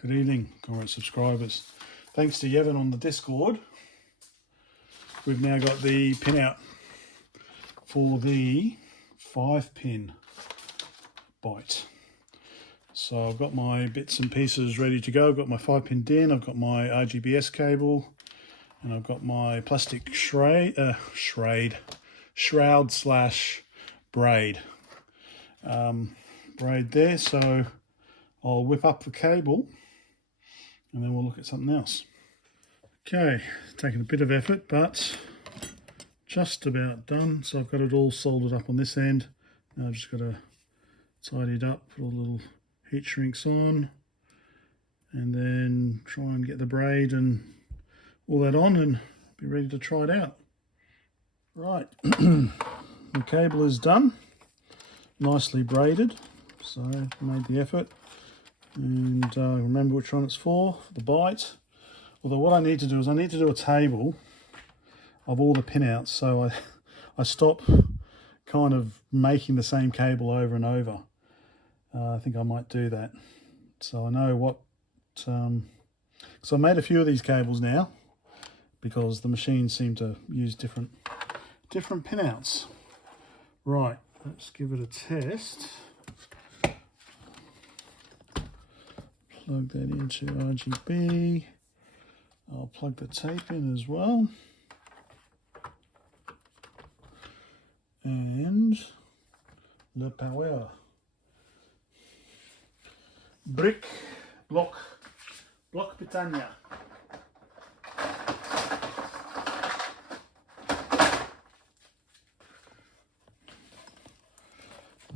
Good evening, comrade subscribers. Thanks to Yevon on the Discord, we've now got the pin out for the 5-pin Byte. So I've got my bits and pieces ready to go. I've got my 5-pin DIN, I've got my RGBS cable, and I've got my plastic shroud slash braid there. So I'll whip up the cable and then we'll look at something else. Okay, taking a bit of effort, but just about done. So I've got it all soldered up on this end. Now I've just got to tidy it up, put all the little heat shrinks on, and then try and get the braid and all that on and be ready to try it out. Right, the cable is done, nicely braided, so I made the effort. And remember which one it's for the Byte. Although what I need to do is I need to do a table of all the pinouts, so I stop kind of making the same cable over and over. I think I might do that, so I know what. So I made a few of these cables now because the machines seem to use different pinouts. Right, let's give it a test. Plug that into RGB. I'll plug the tape in as well. And le power. Brick, block Britannia.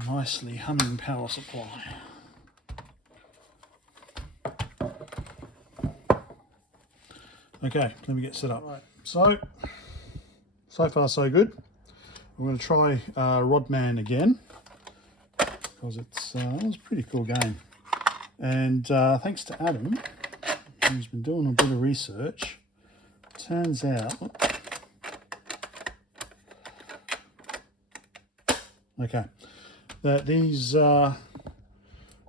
Nicely humming power supply. Okay, let me get set up. Right. So far so good. I'm going to try Rodmän again because it was a pretty cool game. And thanks to Adam, who's been doing a bit of research, turns out, that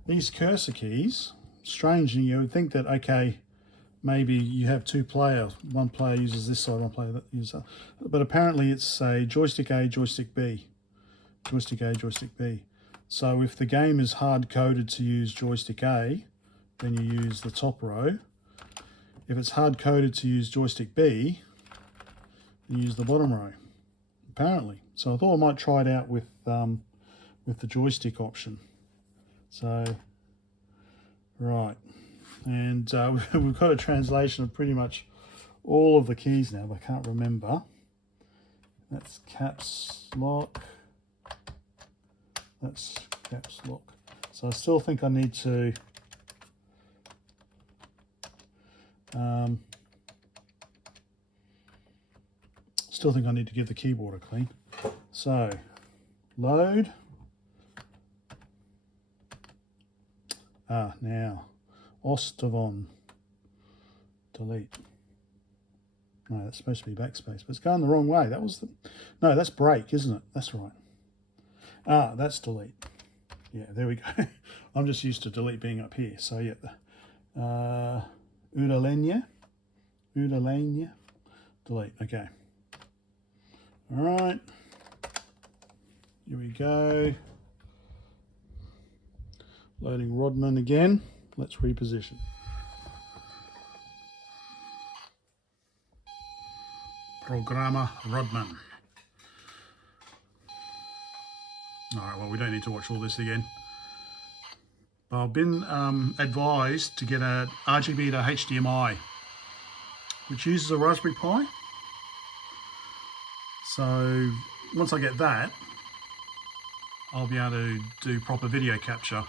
these cursor keys, strangely, you would think that, okay, maybe you have two players. One player uses this side, one player that uses that. But apparently it's a joystick A, joystick B. Joystick A, joystick B. So if the game is hard-coded to use joystick A, then you use the top row. If it's hard-coded to use joystick B, you use the bottom row, apparently. So I thought I might try it out with the joystick option. So, right. And we've got a translation of pretty much all of the keys now, but I can't remember. That's caps lock. That's caps lock. So I still think I need to give the keyboard a clean. So load. Now Ostavon, delete. No, that's supposed to be backspace, but it's going the wrong way. That was no, that's break, isn't it? That's right. That's delete. Yeah, there we go. I'm just used to delete being up here. So yeah, udalenia, delete. Okay. All right. Here we go. Loading Rodmän again. Let's reposition. Programmer Rodmän. Alright, well, we don't need to watch all this again. But I've been advised to get a RGB to HDMI, which uses a Raspberry Pi. So once I get that, I'll be able to do proper video capture.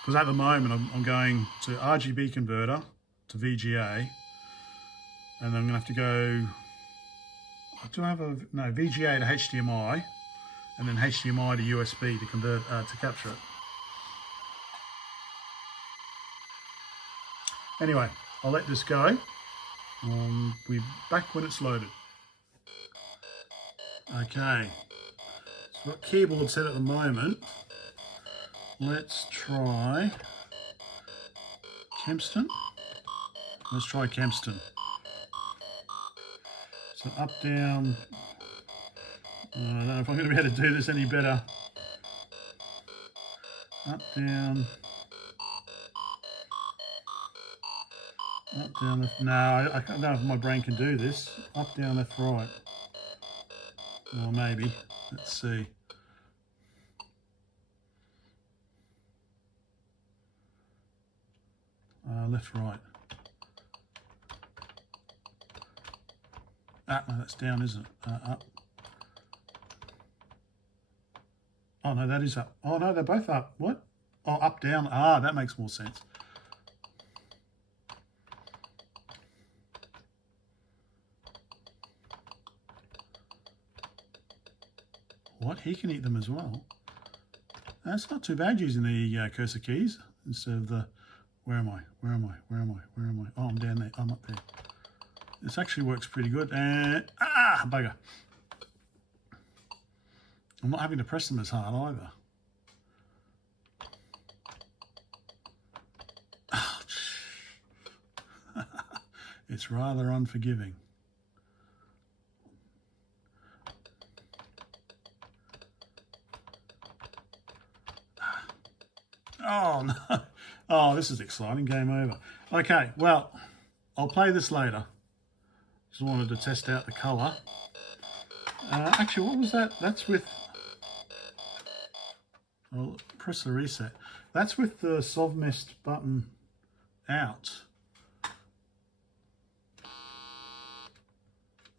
Because at the moment I'm going to RGB converter to VGA, and then I'm going to have to go, VGA to HDMI, and then HDMI to USB to convert to capture it. Anyway, I'll let this go. We're back when it's loaded. Okay, so I've got keyboard set at the moment. Let's try Kempston. Let's try Kempston. So up, down. I don't know if I'm going to be able to do this any better. Up, down. Up, down, left. No, I don't know if my brain can do this. Up, down, left, right. Or maybe. Let's see. Left, right. Ah, no, that's down, isn't it? Up. Oh, no, that is up. Oh, no, they're both up. What? Oh, up, down. Ah, that makes more sense. What? He can eat them as well. That's not too bad using the cursor keys instead of the... Where am I? Where am I? Where am I? Where am I? Oh, I'm down there. I'm up there. This actually works pretty good. And... Ah, bugger. I'm not having to press them as hard either. Ouch. It's rather unforgiving. Oh, no. Oh, this is exciting. Game over. Okay, well, I'll play this later. Just wanted to test out the colour. Actually, what was that? That's with... I'll press the reset. That's with the Sovmest button out.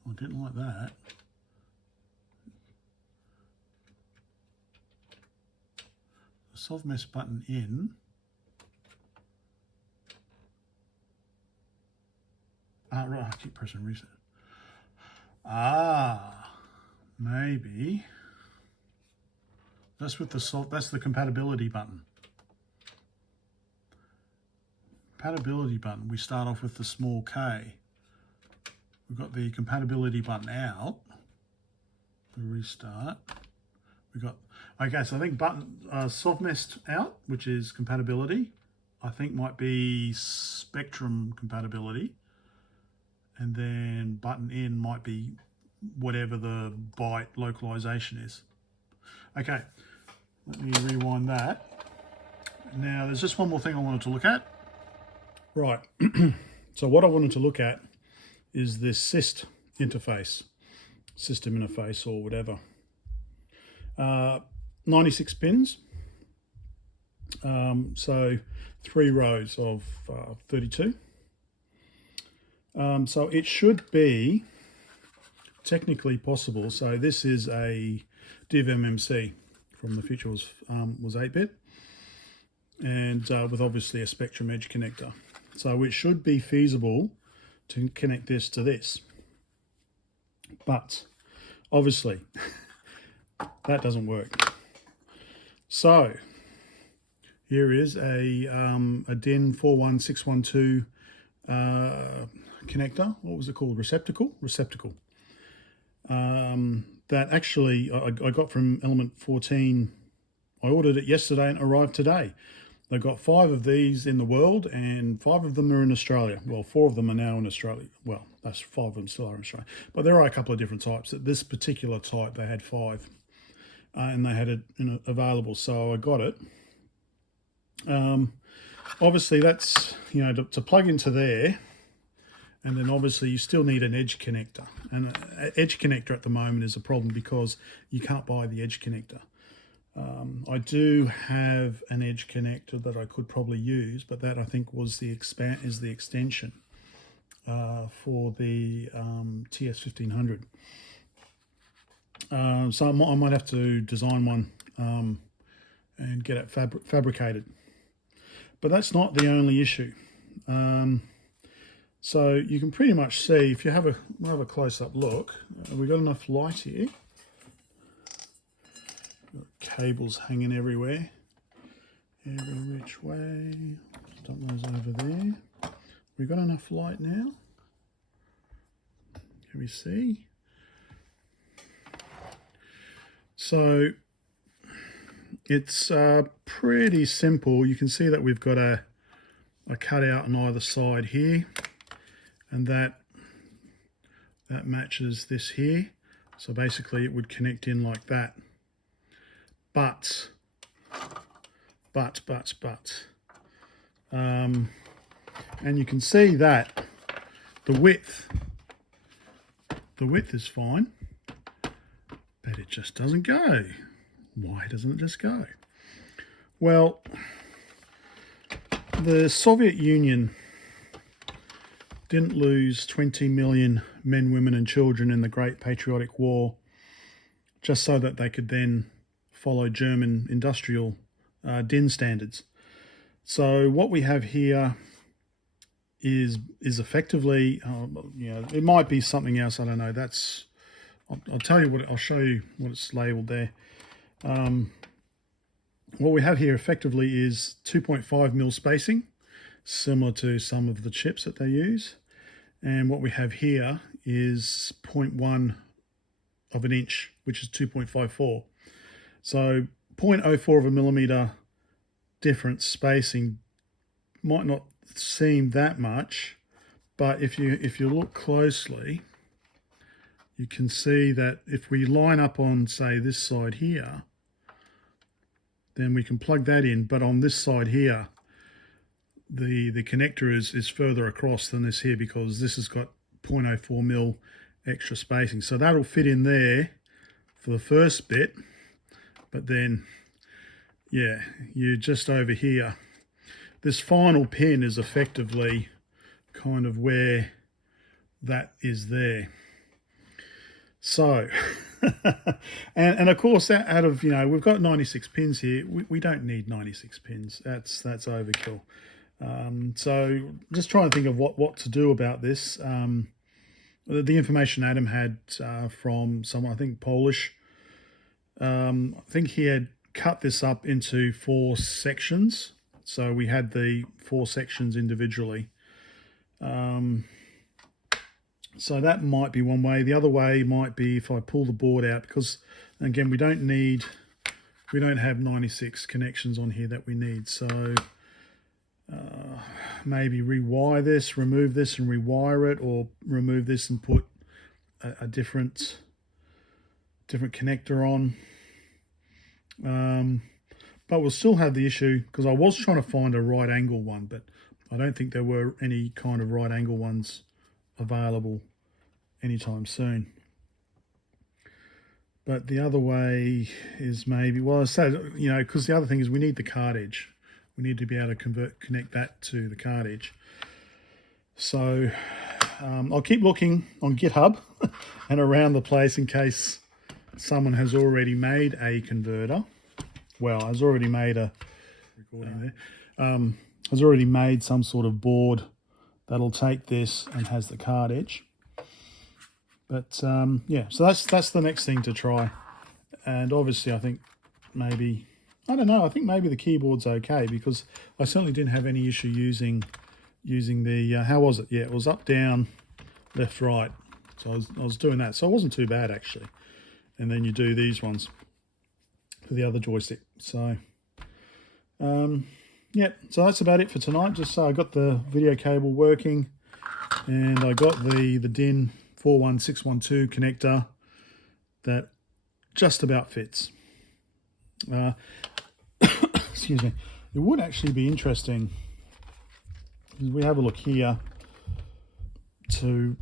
I didn't like that. The Sovmest button in. Right, I keep pressing reset. Ah, maybe. That's with that's the compatibility button. Compatibility button, we start off with the small K. We've got the compatibility button out. The restart. We've got, okay, so I think button Sovmest out, which is compatibility. I think might be Spectrum compatibility. And then button in might be whatever the byte localization is. Okay, let me rewind that. Now there's just one more thing I wanted to look at. Right, so what I wanted to look at is this СИСТ interface, system interface or whatever. 96 pins, so 3 rows of 32. So it should be technically possible. So this is a div MMC from the future was 8-bit, and with obviously a Spectrum edge connector. So it should be feasible to connect this to this, but obviously that doesn't work. So here is a DIN 41612 connector. What was it called? Receptacle? Receptacle. That actually I got from Element 14. I ordered it yesterday and arrived today. They've got 5 of these in the world and 5 of them are in Australia. Well, 4 of them are now in Australia. Well, that's 5 of them still are in Australia. But there are a couple of different types. At this particular type, they had 5 and they had it available. So I got it. Obviously, that's, you know, to plug into there. And then obviously you still need an edge connector. And an edge connector at the moment is a problem because you can't buy the edge connector. I do have an edge connector that I could probably use, but that I think was the extension for the TS1500. So I might have to design one and get it fabricated. But that's not the only issue. So you can pretty much see, if you have a close-up look, we've got enough light here. Got cables hanging everywhere, every which way. Dump those over there. We've got enough light now. Can we see? So it's pretty simple. You can see that we've got a a cutout on either side here, and that matches this here. So basically it would connect in like that. But and you can see that the width is fine, but it just doesn't go. Why doesn't it just go? Well, the Soviet Union didn't lose 20 million men, women and children in the Great Patriotic War just so that they could then follow German industrial DIN standards. So what we have here is effectively, you know, it might be something else, I don't know. That's, I'll tell you what, I'll show you what it's labeled there. What we have here effectively is 2.5 mil spacing, similar to some of the chips that they use. And what we have here is 0.1 of an inch, which is 2.54. So 0.04 of a millimeter difference spacing might not seem that much, but if you look closely, you can see that if we line up on, say, this side here, then we can plug that in, but on this side here, the connector is further across than this here because this has got 0.04 mil extra spacing. So that'll fit in there for the first bit, but then, yeah, you're just over here. This final pin is effectively kind of where that is there. So, and of course, out of, you know, we've got 96 pins here. We don't need 96 pins. That's overkill. So just trying to think of what to do about this. The information Adam had from someone, I think Polish, I think he had cut this up into 4 sections. So we had the 4 sections individually. So that might be one way. The other way might be if I pull the board out, because again, we don't have 96 connections on here that we need. So maybe rewire this, remove this and rewire it, or remove this and put a different connector on. But we'll still have the issue, because I was trying to find a right angle one, but I don't think there were any kind of right angle ones available anytime soon. But the other way is maybe, well, I said, you know, because the other thing is we need the card edge. We need to be able to connect that to the card edge. So I'll keep looking on GitHub and around the place in case someone has already made a converter. Well, has already made a recording there. Has already made some sort of board that'll take this and has the card edge. But yeah, so that's the next thing to try. And obviously, I think maybe, I don't know, I think maybe the keyboard's okay, because I certainly didn't have any issue using the how was it? Yeah, it was up, down, left, right. So I was doing that, so it wasn't too bad actually. And then you do these ones for the other joystick. So yeah, so that's about it for tonight. Just so I got the video cable working, and I got the DIN 41612 connector that just about fits. Excuse me. It would actually be interesting, if we have a look here, to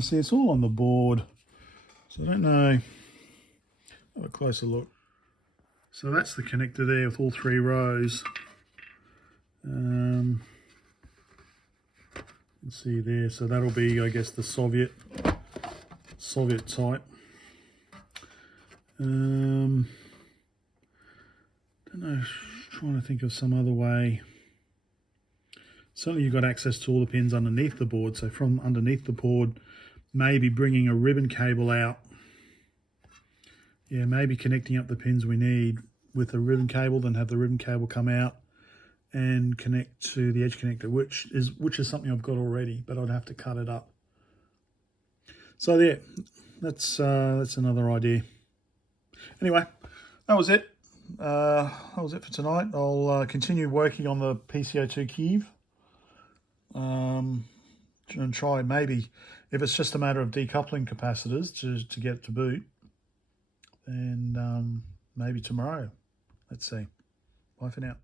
see it's all on the board. So I don't know. Have a closer look. So that's the connector there with all 3 rows. Let's see there. So that'll be, I guess, the Soviet type. Don't know. Trying to think of some other way. Certainly, you've got access to all the pins underneath the board. So from underneath the board, maybe bringing a ribbon cable out. Yeah, maybe connecting up the pins we need with a ribbon cable, then have the ribbon cable come out and connect to the edge connector, which is something I've got already, but I'd have to cut it up. So yeah, that's another idea. Anyway, that was it. that was it for tonight. I'll continue working on the PCO2 Kiev. And try, maybe if it's just a matter of decoupling capacitors to get it to boot, then maybe tomorrow. Let's see. Bye for now.